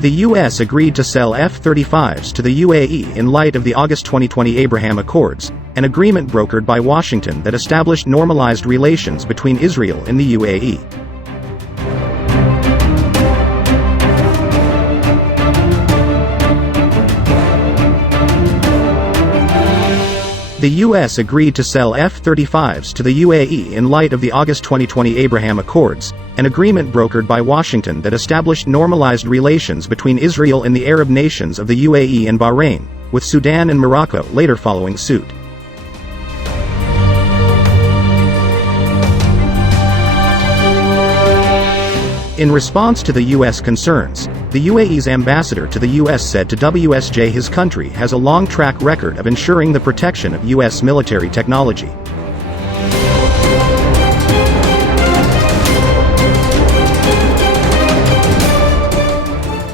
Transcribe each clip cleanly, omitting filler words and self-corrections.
The U.S. agreed to sell F-35s to the UAE in light of the August 2020 Abraham Accords, an agreement brokered by Washington that established normalized relations between Israel and the UAE. The U.S. agreed to sell F-35s to the UAE in light of the August 2020 Abraham Accords, an agreement brokered by Washington that established normalized relations between Israel and the Arab nations of the UAE and Bahrain, with Sudan and Morocco later following suit. In response to the U.S. concerns, the UAE's ambassador to the U.S. said to WSJ his country has a long track record of ensuring the protection of U.S. military technology.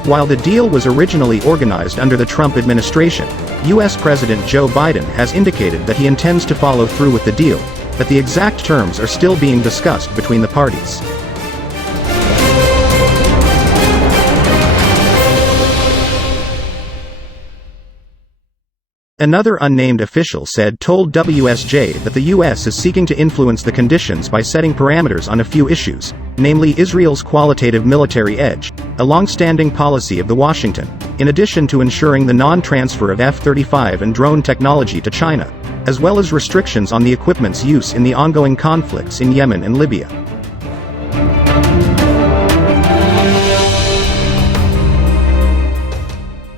While the deal was originally organized under the Trump administration, U.S. President Joe Biden has indicated that he intends to follow through with the deal, but the exact terms are still being discussed between the parties. Another unnamed official told WSJ that the U.S. is seeking to influence the conditions by setting parameters on a few issues, namely Israel's qualitative military edge, a long-standing policy of Washington, in addition to ensuring the non-transfer of F-35 and drone technology to China, as well as restrictions on the equipment's use in the ongoing conflicts in Yemen and Libya.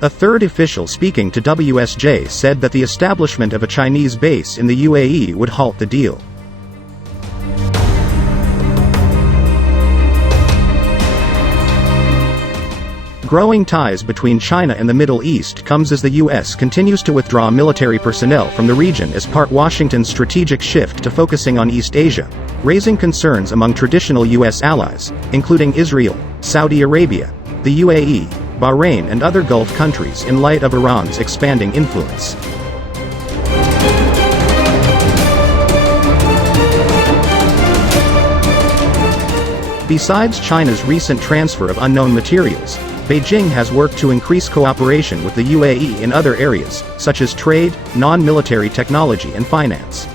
A third official speaking to WSJ said that the establishment of a Chinese base in the UAE would halt the deal. Growing ties between China and the Middle East comes as the U.S. continues to withdraw military personnel from the region as part of Washington's strategic shift to focusing on East Asia, raising concerns among traditional U.S. allies, including Israel, Saudi Arabia, the UAE, Bahrain and other Gulf countries in light of Iran's expanding influence. Besides China's recent transfer of unknown materials, Beijing has worked to increase cooperation with the UAE in other areas, such as trade, non-military technology and finance.